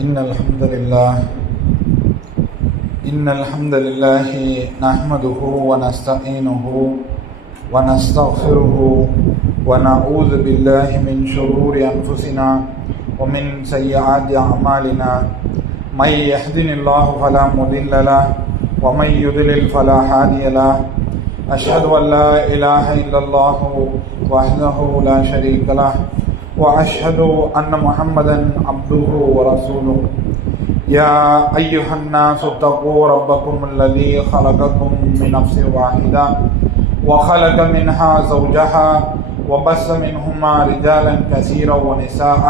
إن الحمد لله إن الحمد لله نحمده ونستعينه ونستغفره ونعوذ بالله من شرور أنفسنا ومن سيئات أعمالنا. من يهدن الله فلا مضل له ومن يضلل فلا هادي له. أشهد أن لا إله إلا الله وحده لا شريك له. وأشهد أن محمدا عبده ورسوله. يا أيها الناس اتقوا ربكم الذي خلقكم من نفس واحدة وخلق منها زوجها وبث منهما رجالا كثيرا ونساء.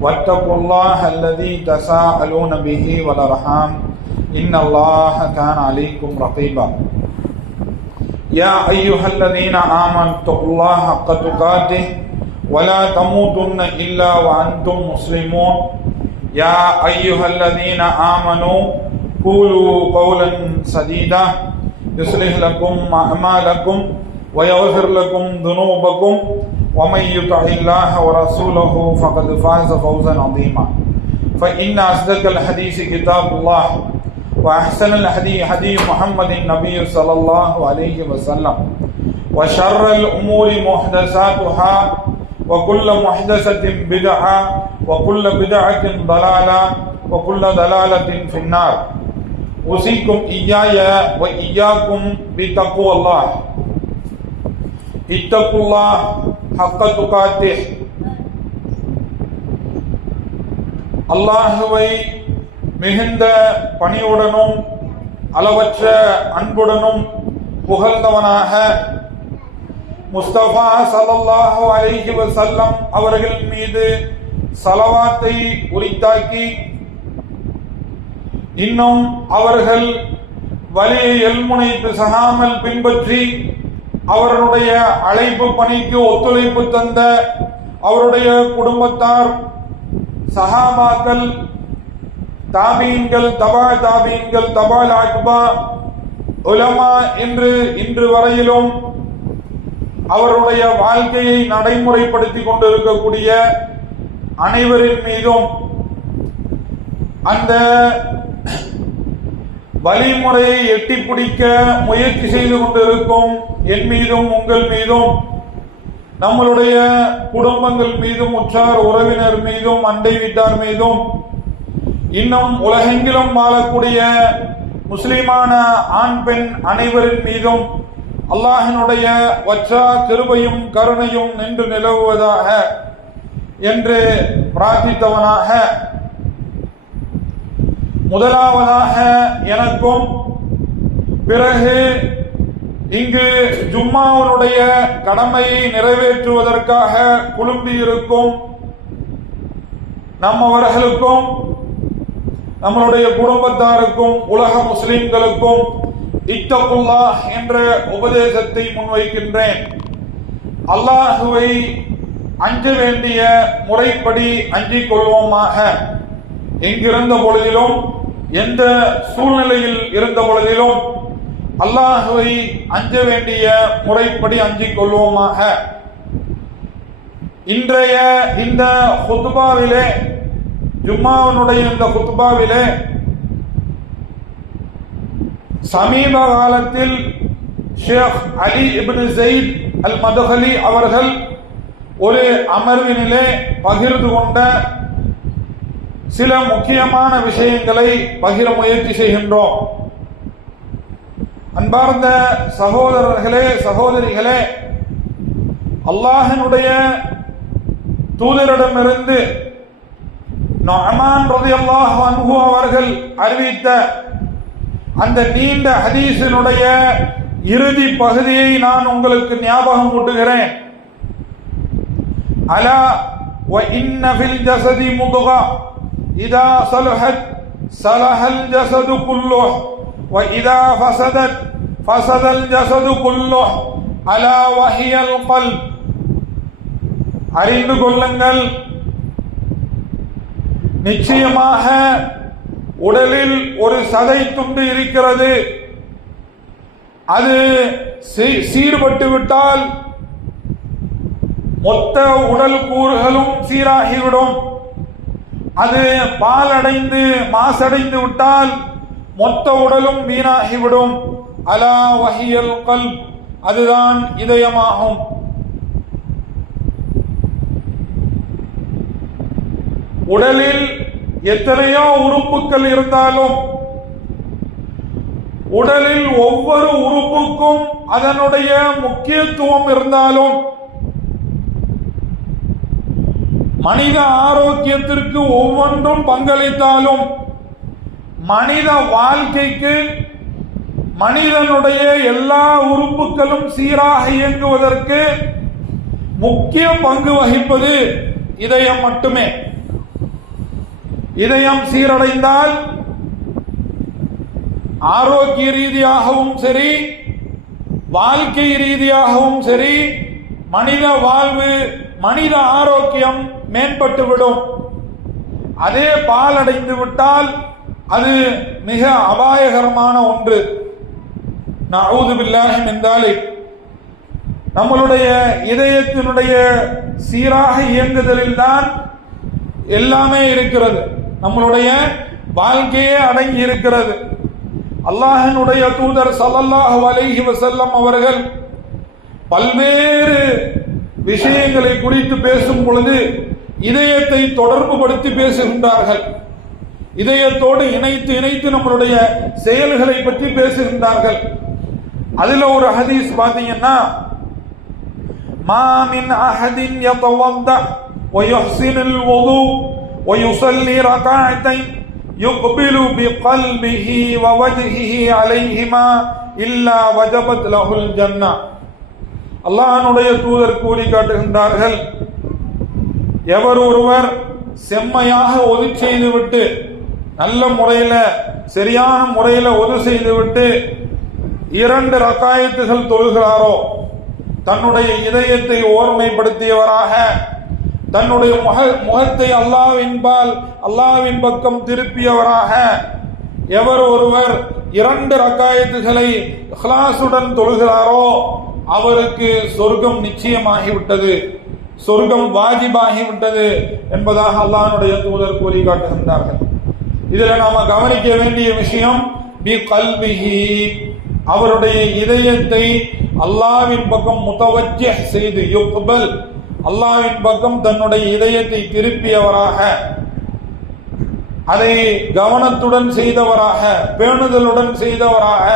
واتقوا الله الذي تساءلون به والأرحام. إن الله كان عليكم رقيبا. يا أيها الذين آمنوا اتقوا الله حق تقاته. ولا تموتن إلا وأنتم مسلمون. يا أيها الذين آمنوا قولوا قولا سديدا. يصلح لكم أعمالكم ويغفر لكم ذنوبكم. ومن يطع الله ورسوله فقد فاز فوزا عظيما. فإن أصدق الحديث كتاب الله وأحسن الحديث حديث محمد النبي صلى الله عليه وسلم وشر الأمور محدثاتها وكل محدثة بدعة وكل بدعة ضلالة وكل ضلالة في النار أوصيكم إياي وإياكم بتقوى الله اتقوا الله حق تقاته அல்லாஹுவை மிகுந்த பணியுடனும் அளவற்ற அன்புடனும் புகழ்ந்தவனாக முஸ்தபா சலல்லாஹு அலைஹி வசல்லம் அவர்கள் மீது சலவாத்தை உரித்தாக்கி இன்னும் அவர்கள் வழியை எல்முனைத்து சகாமல் பின்பற்றி அவருடைய அழைப்பு பணிக்கு ஒத்துழைப்பு தந்த அவருடைய குடும்பத்தார் சஹாபாக்கள் தாபீன்கள் தபா தாபீன்கள் தபால் அக்பா உலமா என்று இன்று வரையிலும் அவருடைய வாழ்க்கையை நடைமுறைப்படுத்தி கொண்டிருக்கக்கூடிய அனைவரின் மீதும் அந்த வழிமுறையை எட்டி பிடிக்க முயற்சி செய்து கொண்டிருக்கும் என் மீதும் உங்கள் மீதும் நம்மளுடைய குடும்பங்கள் மீதும் உற்றார் உறவினர் மீதும் அண்டை வீட்டார் மீதும் இன்னும் உலகெங்கிலும் வாழக்கூடிய முஸ்லிமான ஆண் பெண் அனைவரின் மீதும் அல்லாஹினுடைய வற்றா கிருபையும் கருணையும் நின்று நிலவுவதாக என்று பிரார்த்தித்தவனாக முதலாவதாக எனக்கும் பிறகு இங்கு ஜும்மாவனுடைய கடமையை நிறைவேற்றுவதற்காக குழும்பியிருக்கும் நம்மவர்களுக்கும் நம்மளுடைய குடும்பத்தாருக்கும் உலக முஸ்லிம்களுக்கும் இத்தகுல்லா என்ற உபதேசத்தை முன்வைக்கின்றேன். அல்லாஹுவை அஞ்ச வேண்டிய முறைப்படி அஞ்சிக் கொள்வோமாக. எங்கிருந்த பொழுதிலும் எந்த சூழ்நிலையில் இருந்த பொழுதிலும் அல்லாஹுவை அஞ்ச வேண்டிய முறைப்படி அஞ்சிக் கொள்வோமாக. இன்றைய இந்த ஹுத்பாவிலே ஜும்மாவனுடைய இந்த ஹுத்பாவிலே சமீப காலத்தில் ஷேக் அலி இபின் ஜெயித் அல் மதுஹலி அவர்கள் ஒரு அமர்வினிலே பகிர்ந்து கொண்ட சில முக்கியமான விஷயங்களை பகிர முயற்சி செய்கின்றோம். அன்பார்ந்த சகோதரர்களே சகோதரிகளே அல்லாஹினுடைய தூதரிடமிருந்து நொமான் ரதி அல்லாஹ் அன்பு அவர்கள் அறிவித்த அந்த நீண்ட ஹதீஸினுடைய இறுதி பகுதியை நான் உங்களுக்கு ஞாபகம் ஊட்டுகிறேன் அலா وإن في الجسد مضغة إذا صلحت صلح الجسد كله وإذا فسدت فسد الجسد كله ألا وهي القلب அறிந்து கொள்ளுங்கள் நிச்சயமாக உடலில் ஒரு சதை துண்டு இருக்கிறது. அது சீ- சீர்பட்டு விட்டால் மொத்த உடல் கூறுகளும் சீராகிவிடும். அது பாலடைந்து மாசடைந்து விட்டால் மொத்த உடலும் வீணாகிவிடும். அலா வஹியல் கல் அதுதான் இதயமாகும். உடலில் எத்தனையோ உறுப்புகள் இருந்தாலும் உடலில் ஒவ்வொரு உறுப்புக்கும் அதனுடைய முக்கியத்துவம் இருந்தாலும் மனித ஆரோக்கியத்திற்கு ஒவ்வொன்றும் பங்களித்தாலும் மனித வாழ்க்கைக்கு மனிதனுடைய எல்லா உறுப்புகளும் சீராக இயங்குவதற்கு முக்கிய பங்கு வகிப்பது இதயம் மட்டுமே. இதயம் சீரடைந்தால் ஆரோக்கிய ரீதியாகவும் சரி வாழ்க்கை ரீதியாகவும் சரி மனித வாழ்வு மனித ஆரோக்கியம் மேம்பட்டுவிடும் அதே பால் அடைந்து விட்டால் அது மிக அபாயகரமான ஒன்று. நவுது பில்லாஹிம் என்றாலே நம்மளுடைய இதயத்தினுடைய சீராக இயங்குதலில் தான் எல்லாமே இருக்கிறது. நம்மளுடைய வாழ்க்கையே அடங்கி இருக்கிறது. அல்லாஹனுடைய தூதர் சல்லல்லாஹ் அலைஹி வசல்லம் அவர்கள் பல்வேறு விஷயங்களை குறித்து பேசும் பொழுது இதயத்தை தொடர்பு படுத்தி பேசுகின்றார்கள். இதயத்தோடு இணைத்து இணைத்து நம்மளுடைய செயல்களை பற்றி பேசுகின்றார்கள். அதுல ஒரு ஹதீஸ் பாத்தீங்கன்னா மாமின் அஹதின் யதவந்த வயஹ்சினுல் வுது ويصلي ركعتين يقبل بقلبه ووجهه عليهما إلا وجبت له الجنة அல்லாஹ்வுடைய தூதர் கூறி காட்டுகின்றார்கள் எவர் ஒருவர் செம்மையாக ஒது செய்துவிட்டு நல்ல முறையில சரியான முறையில ஒது செய்துவிட்டு இரண்டு ரக்காயத்துகள் தொழுகிறாரோ தன்னுடைய இதயத்தை ஓர்மைப்படுத்தியவராக தன்னுடைய முக முகத்தை அல்லாவின்பால் அல்லாவின் பக்கம் திருப்பியவராக எவர் ஒருவர் இரண்டு ரக்காயத்துகளை இஹ்லாசுடன் தொழுகிறாரோ அவருக்கு சொர்க்கம் நிச்சயமாகிவிட்டது. சொர்க்கம் வாஜிபாகிவிட்டது என்பதாக அல்லாஹனுடைய தூதர் கூறி காட்டுகின்றார்கள். இதில் நாம கவனிக்க வேண்டிய விஷயம் பி கல்விஹி அவருடைய இதயத்தை அல்லாவின் பக்கம் முத்தவஜ செய்து யுக்பல் அல்லாவின் பக்கம் தன்னுடைய இதயத்தை திருப்பியவராக அதை கவனத்துடன் செய்தவராக பேணுதலுடன் செய்தவராக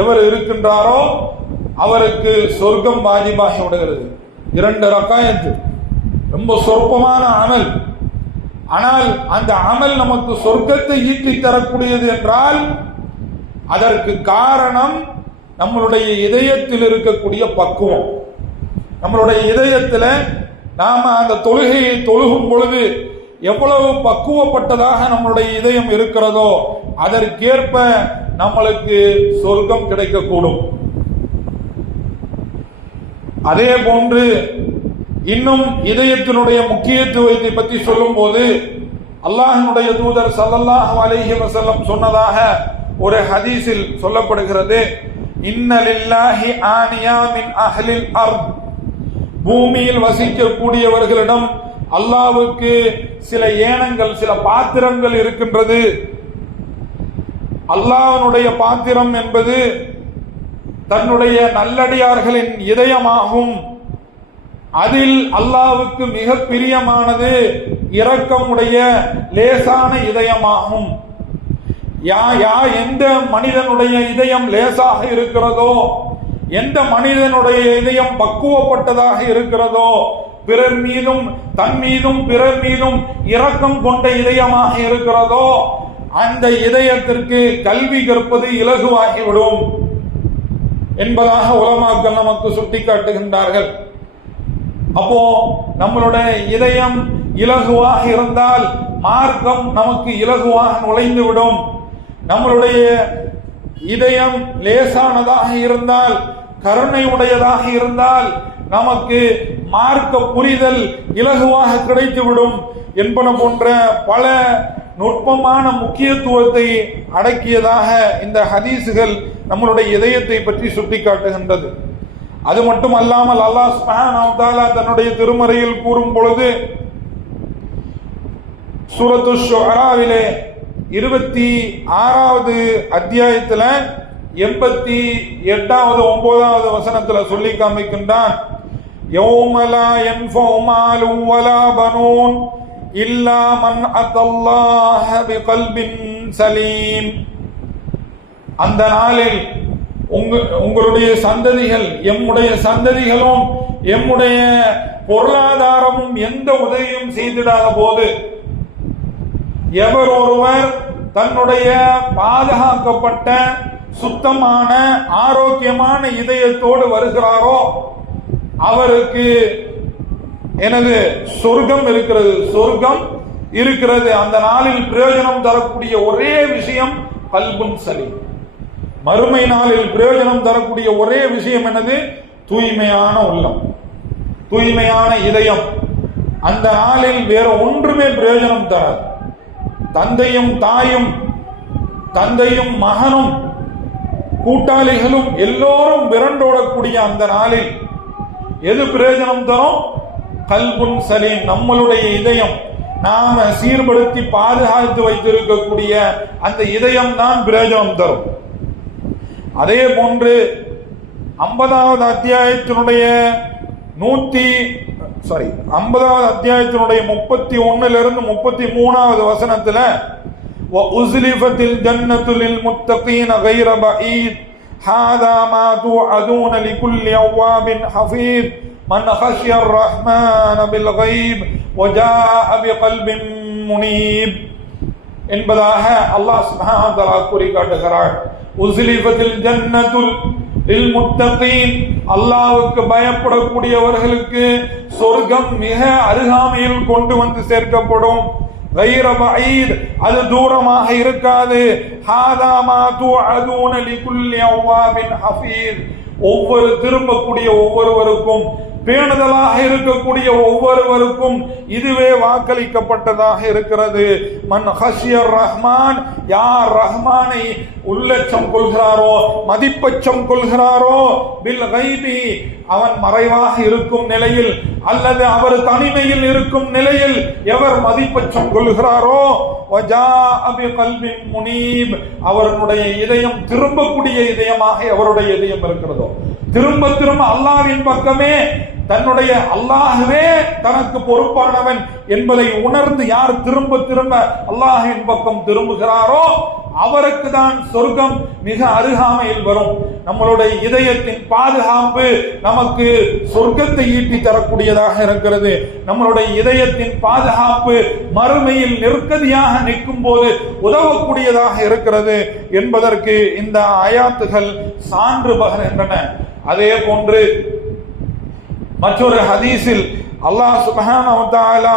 எவர் இருக்கின்றாரோ அவருக்கு சொர்க்கம் வாஜிபாகி விடுகிறது. இரண்டு ரக்காயத்து. ரொம்ப சொற்பமான அமல். ஆனால் அந்த அமல் நமக்கு சொர்க்கத்தை ஈட்டி தரக்கூடியது என்றால் அதற்கு காரணம் நம்மளுடைய இதயத்தில் இருக்கக்கூடிய பக்குவம். நம்மளுடைய இதயத்தில் நாம் அந்த தொழுகையை தொழுகும் பொழுது எவ்வளவு பக்குவப்பட்டதாக நம்மளுடைய இதயம் இருக்கிறதோ அதற்கேற்ப நம்மளுக்கு சொர்க்கம் கிடைக்கக்கூடும். அதே போன்று இன்னும் இதயத்தினுடைய முக்கியத்துவத்தை பற்றி சொல்லும்போது அல்லாஹினுடைய தூதர் சல்லல்லாஹ் அலைஹி வசல்லம் சொன்னதாக ஒரு ஹதீஸில் சொல்லப்படுகிறது. இன்னலில்லாஹி ஆனியா மின் அஹ்லில் அர்த். பூமியில் வசிக்கக்கூடியவர்களிடம் அல்லாவுக்கு சில ஏனங்கள் சில பாத்திரங்கள் இருக்கின்றது. அல்லாஹனுடைய பாத்திரம் என்பது தன்னுடைய நல்லடியார்களின் இதயமாகும். அதில் அல்லாவுக்கு மிக பிரியமானது இரக்கமுடைய லேசான இதயமாகும். யா யா எந்த மனிதனுடைய இதயம் லேசாக இருக்கிறதோ எந்த மனிதனுடைய இதயம் பக்குவப்பட்டதாக இருக்கிறதோ பிறர் மீதும் தன் மீதும் பிறர் மீதும் இரக்கம் கொண்ட இதயமாக இருக்கிறதோ அந்த இதயத்திற்கு கல்வி கற்பது இலகுவாகிவிடும் என்பதாக உலமாக்கள் நமக்கு சுட்டிக்காட்டுகின்றார்கள். அப்போ நம்மளுடைய இதயம் இலகுவாக இருந்தால் மார்க்கம் நமக்கு இலகுவாக நுழைந்து விடும் நம்மளுடைய இதயம் லேசானதாக இருந்தால் கருணை உடையதாக இருந்தால் நமக்கு மார்க்க புரிதல் இலகுவாக கிடைத்துவிடும் என்பன போன்ற பல நுட்பமான முக்கியத்துவத்தை அடக்கியதாக இந்த ஹதீஸுகள் நம்மளுடைய இதயத்தை பற்றி சுட்டிக்காட்டுகின்றது. அது மட்டும் அல்லாமல் அல்லாஹ் சுப்ஹானஹு தன்னுடைய திருமறையில் கூறும் பொழுது சூரத்து ஷுஅராவிலே இருபத்தி ஆறாவது அத்தியாயத்தில் எண்பத்தி எட்டாவது ஒன்பதாவது வசனத்துல சொல்லி காமிக்கின்றான். யோமலா என்ஃபோமாலும் வலா பனூன் இல்லா மன் அதல்லாஹ சலீம். அந்த நாளில் உங்க உங்களுடைய சந்ததிகள் எம்முடைய சந்ததிகளும் எம்முடைய பொருளாதாரமும் எந்த உதவியும் செய்திடாத போது எவர் ஒருவர் தன்னுடைய பாதுகாக்கப்பட்ட சுத்தமான ஆரோக்கியமான இதயத்தோடு வருகிறாரோ அவருக்கு எனது சொர்க்கம் இருக்கிறது. சொர்க்கம் இருக்கிறது. அந்த நாளில் பிரயோஜனம் தரக்கூடிய ஒரே விஷயம் கல்புன் சரி மறுமை நாளில் பிரயோஜனம் தரக்கூடிய ஒரே விஷயம் எனது தூய்மையான உள்ளம். தூய்மையான இதயம். அந்த நாளில் வேற ஒன்றுமே பிரயோஜனம் தராது. தந்தையும் தாயும் தந்தையும் மகனும் கூட்டாளிகளும் எல்லோரும் விரண்டோடக்கூடிய அந்த நாளில் எது பிரயோஜனம் தரும்? கல்புன் சலீம் நம்மளுடைய இதயம். நாம சீர்படுத்தி பாதுகாத்து வைத்திருக்கக்கூடிய அந்த இதயம் தான் பிரயோஜனம் தரும். அதே போன்று ஐம்பதாவது அத்தியாயத்தினுடைய நூத்தி சாரி ஐம்பதாவது அத்தியாயத்தினுடைய முப்பத்தி ஒன்னுல இருந்து முப்பத்தி மூணாவது வசனத்துல وَأُزْلِفَتِ الْجَنَّةُ لِلْمُتَّقِينَ غَيْرَ بَعِيدٍ هَذَا مَا تُوعَدُونَ لِكُلِّ أَوَّابٍ حَفِيظٍ مَنْ خَشِيَ الرَّحْمَنَ بِالْغَيْبِ وَجَاءَ بِقَلْبٍ مُنِيبٍ என்பதாக அல்லாஹ் சுப்ஹானஹு வ தஆலா கூறி காட்டுகிறார் உஸ்லிஃபத்தில் ஜன்னத்துல் இல் முத்தகீன் அல்லாஹ்வுக்கு பயப்படக்கூடியவர்களுக்கு சொர்க்கம் மிக அருகாமையில் கொண்டு வந்து சேர்க்கப்படும் غير بعيد அது தூரமாக இருக்காது. ஹாதா ஒவ்வொரு திரும்பக்கூடிய ஒவ்வொருவருக்கும் பேணுதலாக இருக்கக்கூடிய ஒவ்வொருவருக்கும் இதுவே வாக்களிக்கப்பட்டதாக இருக்கிறது. மன் ஹஷியர் ரஹ்மான் யார் ரஹ்மானை உள்ளச்சம் கொள்கிறாரோ மதிப்பச்சம் கொள்கிறாரோ பில் கைபி அவன் மறைவாக இருக்கும் நிலையில் அல்லது அவர் தனிமையில் இருக்கும் நிலையில் எவர் மதிப்பச்சம் கொள்கிறாரோ கல்வின் முனீப் அவர்களுடைய இதயம் திரும்பக்கூடிய இதயமாக அவருடைய இதயம் இருக்கிறதோ? திரும்ப திரும்ப அல்லாவின் பக்கமே தன்னுடைய அல்லாஹவே தனக்கு பொறுப்பானவன் என்பதை உணர்ந்து யார் திரும்ப திரும்ப அல்லாஹின் பக்கம் திரும்புகிறாரோ அவருக்கு தான் சொர்க்கம் மிக அருகாமையில் வரும். நம்மளுடைய இதயத்தின் பாதுகாப்பு நமக்கு சொர்க்கத்தை ஈட்டி தரக்கூடியதாக இருக்கிறது. நம்மளுடைய இதயத்தின் பாதுகாப்பு மறுமையில் நெருக்கதியாக நிற்கும் போது உதவக்கூடியதாக இருக்கிறது என்பதற்கு இந்த ஆயாத்துகள் சான்று பகர்கின்றன. அதே போன்று மற்றொரு ஹதீஸில் அல்லாஹ் சுபஹானஹு வ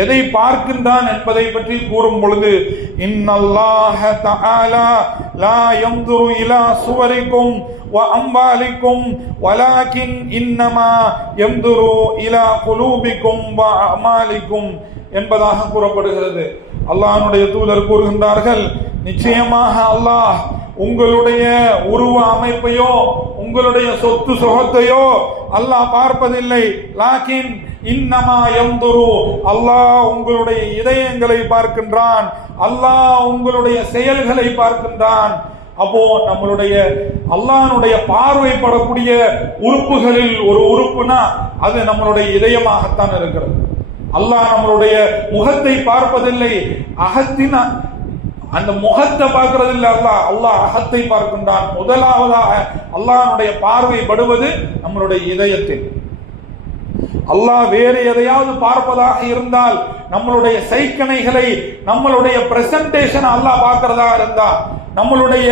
எதை பார்க்கின்றான் என்பதை பற்றி கூறும் பொழுது இன்னல்லாஹ தஆலா லா யம்துரு இலா சுவரிக்கும் வ அம்வாலிக்கும் வலாகின் இன்னமா யம்துரு இலா குலூபிக்கும் வ அமாலிக்கும் என்பதாக கூறப்படுகிறது. அல்லாஹ்வுடைய தூதர் கூறுகின்றார்கள் நிச்சயமாக அல்லாஹ் உங்களுடைய உருவ அமைப்பையோ உங்களுடைய சொத்து சுகத்தையோ அல்லாஹ் பார்ப்பதில்லை. லாக்கின் இன்னமா எந்துரு அல்லாஹ் உங்களுடைய இதயங்களை பார்க்கின்றான். அல்லாஹ் உங்களுடைய செயல்களை பார்க்கின்றான். அப்போ நம்மளுடைய அல்லாஹனுடைய பார்வைப்படக்கூடிய உறுப்புகளில் ஒரு உறுப்புனா அது நம்மளுடைய இதயமாகத்தான் இருக்கிறது. அல்லாஹ் நம்மளுடைய முகத்தை பார்ப்பதில்லை. அகத்தின் அந்த முகத்தை பார்க்கறது இல்ல அல்லாஹ். அல்லாஹ் அகத்தை பார்க்கின்றான். முதலாவதாக அல்லாஹனுடைய பார்வை படுவது நம்மளுடைய இதயத்தில். அல்லாஹ் வேறு எதையாவது பார்ப்பதாக இருந்தால் நம்மளுடைய சைக்கணைகளை நம்மளுடைய பிரசன்டேஷன் அல்லாஹ் பார்க்கிறதா இருந்தா நம்மளுடைய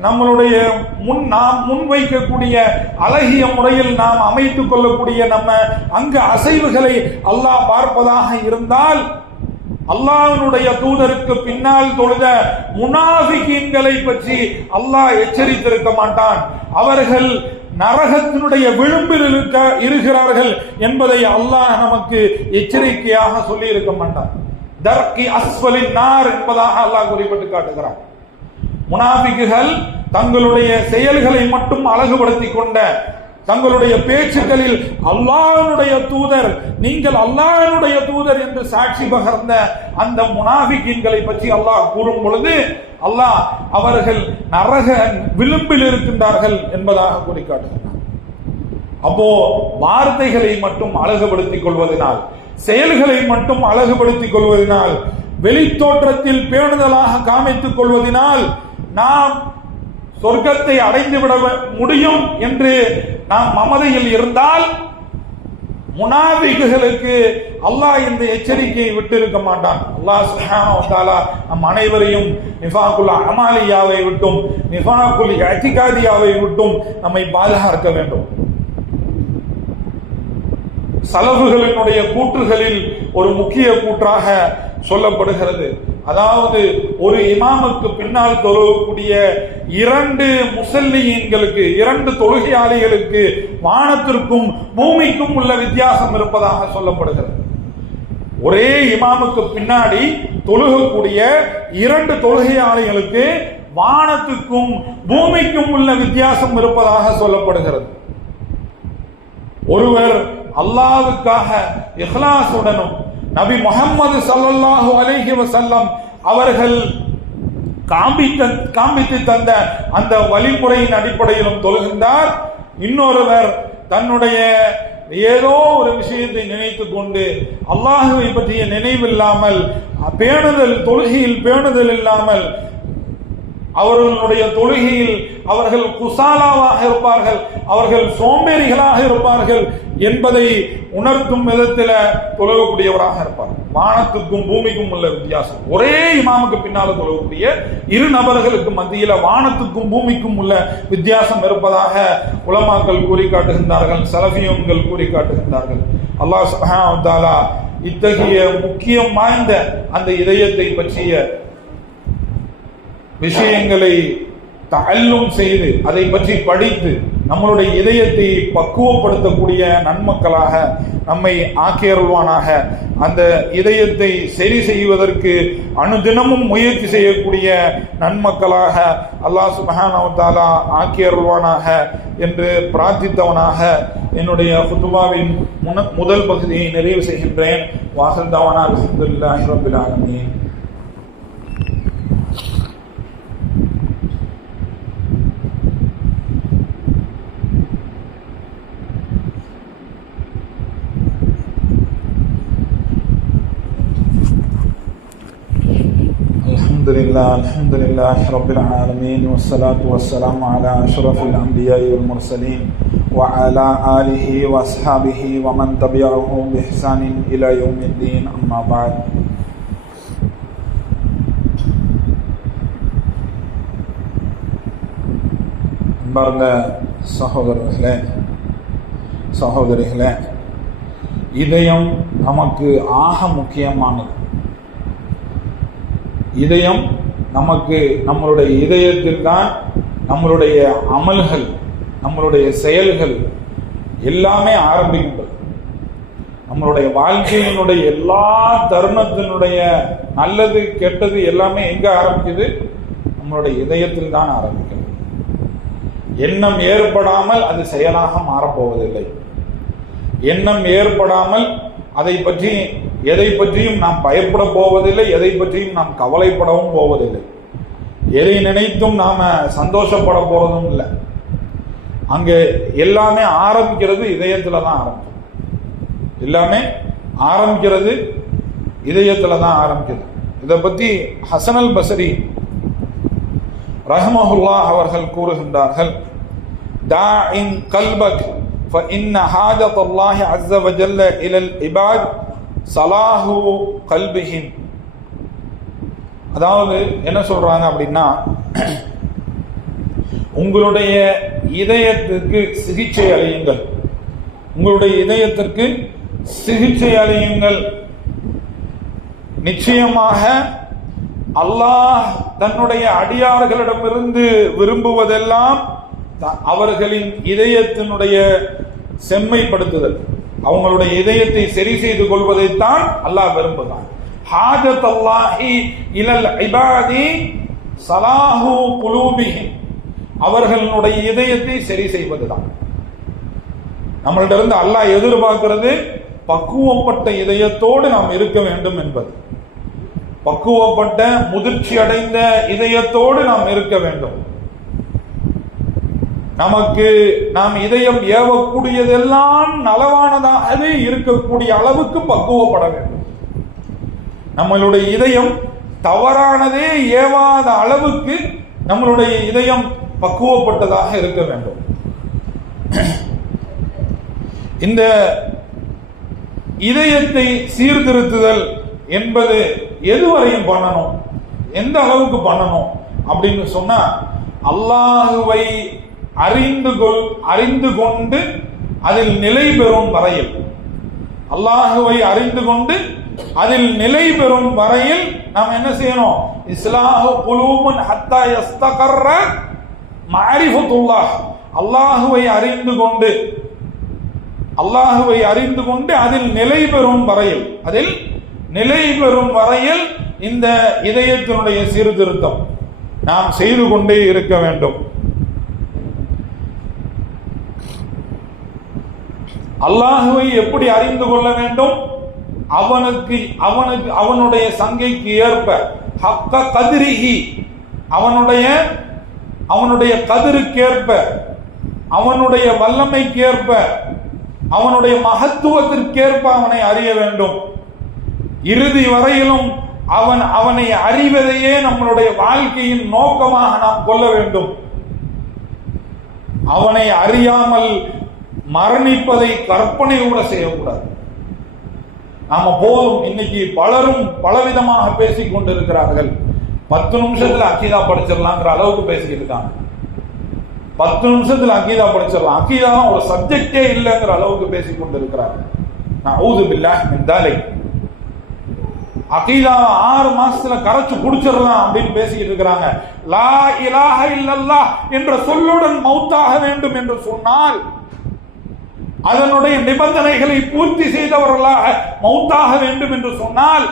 நம்மளுடைய முன் நாம் முன்வைக்கக்கூடிய அழகிய முறையில் நாம் அமைத்துக் கொள்ளக்கூடிய நம்ம அங்க அசைவுகளை அல்லாஹ் பார்ப்பதாக இருந்தால் அல்லாஹனுடைய தூதருக்கு பின்னால் தொழுத முனாஃபிகீன்களை பற்றி அல்லாஹ் எச்சரித்திருக்க மாட்டான். அவர்கள் நரகத்தினுடைய விளிம்பில் இருக்க இருக்கிறார்கள் என்பதை அல்லாஹ் நமக்கு எச்சரிக்கையாக சொல்லி இருக்க மாட்டான். தர்கி அஸ்வலின் நார் என்பதாக அல்லாஹ் குறிப்பிட்டு காட்டுகிறான். முனாபிக்குகள் தங்களுடைய செயல்களை மட்டும் அழகுபடுத்திக் கொண்ட தங்களுடைய பேச்சுக்களில் அல்லாஹனுடைய தூதர் நீங்கள் அல்லாஹனுடைய தூதர் என்று சாட்சி பகர்ந்த அந்த முனாஃபிகீன்களை பற்றி அல்லாஹ் கூறும் பொழுது அல்லாஹ் அவர்கள் நரக விளிம்பில் இருக்கின்றார்கள் என்பதாக கூறி காட்டுகிறார் அப்போ வார்த்தைகளை மட்டும் அழகுபடுத்திக் கொள்வதனால் செயல்களை மட்டும் அழகுபடுத்திக் கொள்வதனால் வெளித்தோற்றத்தில் பேணுதலாக காமித்துக் கொள்வதனால் நாம் சொர்க்கத்தை அடைந்து விட முடியும் என்று நாம் மமதையில் இருந்தால் முனாபிகளுக்கு அல்லாஹ் இந்த எச்சரிக்கையை விட்டு இருக்க மாட்டான். அல்லாஹ் சுஹானா நம் அனைவரையும் நிஃபாக்குல் அமாலியாவை விட்டும் நிஃபாக்குல் அத்திகாதியாவை விட்டும் நம்மை பாதுகாக்க வேண்டும். சலவுகளினுடைய கூற்றுகளில் ஒரு முக்கிய கூற்றாக சொல்லப்படுகிறது. அதாவது ஒரு இமாமுக்கு பின்னால் தொழுகக்கூடிய இரண்டு முசல்லியன்களுக்கு இரண்டு தொழுகையாளிகளுக்கு வானத்திற்கும் பூமிக்கும் உள்ள வித்தியாசம் இருப்பதாக சொல்லப்படுகிறது. ஒரே இமாமுக்கு பின்னாடி தொழுகக்கூடிய இரண்டு தொழுகையாளிகளுக்கு வானத்துக்கும் பூமிக்கும் உள்ள வித்தியாசம் இருப்பதாக சொல்லப்படுகிறது. ஒருவர் அல்லாவுக்காக இஹ்லாசுடனும் நபி முகமது சல்லாஹூ அலஹி வசல்லம் அவர்கள் காண்பித்த காண்பித்து தந்த அந்த வழிமுறையின் அடிப்படையிலும் தொழுகின்றார். இன்னொருவர் தன்னுடைய ஏதோ ஒரு விஷயத்தை நினைத்து கொண்டு அல்லாஹுவை பற்றிய நினைவில்லாமல் பேணுதல் தொழுகையில் பேணுதல் இல்லாமல் அவர்களுடைய தொழுகையில் அவர்கள் குசாலாவாக இருப்பார்கள் அவர்கள் சோம்பேறிகளாக இருப்பார்கள் என்பதை உணர்த்தும் விதத்தில் தொழகக்கூடியவராக இருப்பார். வானத்துக்கும் பூமிக்கும் உள்ள வித்தியாசம். ஒரே இமாமுக்கு பின்னால் தொழகக்கூடிய இரு நபர்களுக்கு மத்தியில் வானத்துக்கும் பூமிக்கும் உள்ள வித்தியாசம் இருப்பதாக உலமாக்கள் கூறி காட்டுகின்றார்கள் சலபியங்கள் கூறி காட்டுகின்றார்கள். அல்லாஹ் சுப்ஹானஹு இத்தகைய முக்கியம் வாய்ந்த அந்த இதயத்தை பற்றிய விஷயங்களை தள்ளும் செய்து அதை பற்றி படித்து நம்மளுடைய இதயத்தை பக்குவப்படுத்தக்கூடிய நன்மக்களாக நம்மை ஆக்கியருள்வானாக. அந்த இதயத்தை சரி செய்வதற்கு அனுதினமும் முயற்சி செய்யக்கூடிய நன்மக்களாக அல்லாஹ் சுபஹானவத்தாலா ஆக்கியருள்வானாக என்று பிரார்த்தித்தவனாக என்னுடைய குத்துபாவின் முன முதல் பகுதியை நிறைவு செய்கின்றேன். வாசல் தவனா அலமதுல்லாஹி ரபில் ஆலமீன். لله رب العالمين والصلاة والسلام على أشرف الأنبياء والمرسلين وعلى آله وأصحابه ومن تبعه بإحسان إلى يوم الدين أما بعد அன்பார்ந்த சகோதரர்களே சகோதரிகளே இதயம் நமக்கு ஆக முக்கியமானது இதயம் நமக்கு நம்மளுடைய இதயத்தில் தான் நம்மளுடைய அமல்கள் நம்மளுடைய செயல்கள் எல்லாமே ஆரம்பிக்கின்றது. நம்மளுடைய வாழ்க்கையினுடைய எல்லா தருணத்தினுடைய நல்லது கெட்டது எல்லாமே எங்க ஆரம்பிக்குது? நம்மளுடைய இதயத்தில் தான் ஆரம்பிக்கிறது. எண்ணம் ஏற்படாமல் அது செயலாக மாறப்போவதில்லை. எண்ணம் ஏற்படாமல் அதை பற்றி எதை பற்றியும் நாம் பயப்பட போவதில்லை எதை பற்றியும் நாம் கவலைப்படவும் போவதில்லை எதை நினைத்தும் நாம சந்தோஷப்பட போறதும் இல்லை அங்கே எல்லாமே ஆரம்பிக்கிறது இதயத்துல தான் ஆரம்பிக்கும் எல்லாமே ஆரம்பிக்கிறது இதயத்துல தான் ஆரம்பிக்குது இதை பத்தி ஹசனல் பசரி ரஹமஹுல்லா அவர்கள் கூறுகின்றார்கள் தாஇன் கல்பக் فإن حاجة الله عز وجل إلى العباد சலாஹு கல்பிஹிம் அதாவது என்ன சொல்றாங்க அப்படின்னா உங்களுடைய இதயத்திற்கு சிகிச்சை அளியுங்கள். உங்களுடைய இதயத்திற்கு சிகிச்சை அளியுங்கள். நிச்சயமாக அல்லாஹ் தன்னுடைய அடியார்களிடமிருந்து விரும்புவதெல்லாம் அவர்களின் இதயத்தினுடைய செம்மைப்படுத்துதல். அவங்களுடைய இதயத்தை சரி செய்து கொள்வதைத்தான் அல்லாஹ் விரும்புகிறான். ஹாஜத் அல்லாஹி இலல் இபாதி சலாஹு குலூபிஹிம். அவர்களுடைய இதயத்தை சரி செய்வதுதான். நம்மள்ட்ட இருந்து அல்லாஹ் எதிர்பார்க்கிறது பக்குவப்பட்ட இதயத்தோடு நாம் இருக்க வேண்டும் என்பது. பக்குவப்பட்ட முதிர்ச்சி அடைந்த இதயத்தோடு நாம் இருக்க வேண்டும். நமக்கு நாம் இதயம் ஏவக்கூடியதெல்லாம் நலவானதாகவே இருக்கக்கூடிய அளவுக்கு பக்குவப்பட வேண்டும். நம்மளுடைய இதயம் தவறானதே ஏவாத அளவுக்கு நம்மளுடைய இதயம் பக்குவப்பட்டதாக இருக்க வேண்டும். இந்த இதயத்தை சீர்திருத்துதல் என்பது எதுவரையும் பண்ணணும்? எந்த அளவுக்கு பண்ணணும்? அப்படின்னு சொன்னா அல்லாஹுவை அறிந்து கொள் அறிந்து கொண்டு அதில் நிலை பெறும் வரையில். அல்லாஹுவை அறிந்து கொண்டு அதில் நிலை பெறும் வரையில் நாம் என்ன செய்யணும்? இஸ்லாஹு குலூமுன் ஹத்தா எஸ்தகர்ற மாரிஃபத்துல்லாஹ். அல்லாஹுவை அறிந்து கொண்டு அல்லாஹுவை அறிந்து கொண்டு அதில் நிலை பெறும் வரையில் அதில் நிலை பெறும் வரையில் இந்த இதயத்தினுடைய சீர்திருத்தம் நாம் செய்து கொண்டே இருக்க வேண்டும். அல்லாஹுவை எப்படி அறிந்து கொள்ள வேண்டும்? அவனுக்கு அவனுக்கு அவனுடைய சங்கைக்கு ஏற்ப ஹக்க கதிரிஹி அவனுடைய அவனுடைய கதிருக்கேற்ப அவனுடைய வல்லமைக்கேற்ப அவனுடைய மகத்துவத்திற்கேற்ப அவனை அறிய வேண்டும். இறுதி வரையிலும் அவன் அவனை அறிவதையே நம்மளுடைய வாழ்க்கையின் நோக்கமாக நாம் கொள்ள வேண்டும். அவனை அறியாமல் மரணிப்பதை கற்பனை கூட செய்யக்கூடாது. நாம போதும். இன்னைக்கு பலரும் பலவிதமாக பேசிக் கொண்டிருக்கிறார்கள். பத்து நிமிஷத்துல அக்கீதா படிச்சிடலாங்கிற அளவுக்கு பேசிக்கிட்டு இருக்காங்க. பத்து நிமிஷத்துல அக்கீதா படிச்சிடலாம். அக்கீதா ஒரு சப்ஜெக்டே இல்லைங்கிற அளவுக்கு பேசிக் கொண்டிருக்கிறார்கள் நான் ஊது பில்லா மின்தாலை அகீதாவை ஆறு மாசத்துல கரைச்சு குடிச்சிடலாம் அப்படின்னு பேசிக்கிட்டு இருக்கிறாங்க. லா இலாஹ இல்லல்லா என்ற சொல்லுடன் மௌத்தாக வேண்டும் என்று சொன்னால் அதனுடைய நிபந்தனைகளை பூர்த்தி செய்தவர்களாக மௌத்தாக வேண்டும் என்று சொன்னால்